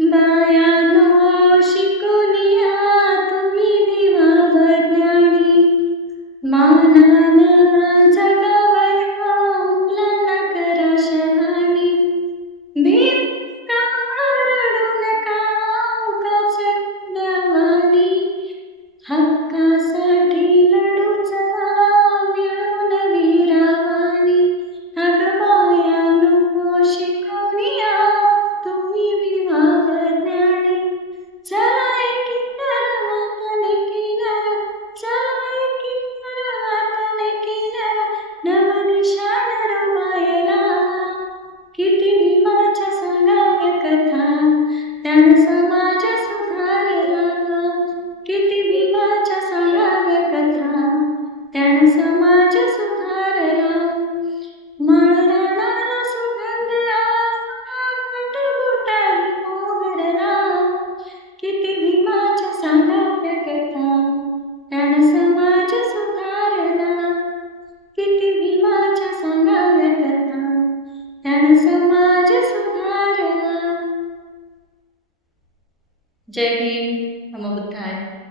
बायानो शिकवूया तुम्ही विवाहज्ञानी, मानानं जगावर मुलांना करा शहाणी. भिकार रडू नका उगाच द्यावानी, हक्कासाठी लढूच मिळून वीरावानी. अगं बायानो शिकवूया तुम्ही विवाहज्ञानी, चला एकीवर वाटले किनार, चला एकीवर वाटले किनार, नवदिशान रमायला. किती भीमाच्या सांगाव्या कथा, त्यानं समाज सुधारला. किती भीमाच्या सांगाव्या कथा, त्यानं समाज सुधारला. मळरानाला सुगंध आला, खटबुटाई मोहरला. किती भीमाच्या सांगाव्या कथा, त्यानं समाज सुधारला. किती भीमाच्या सांगाव्या कथा, त्यानं समाज सुधारला. जय भीम. नमो बुद्धाय.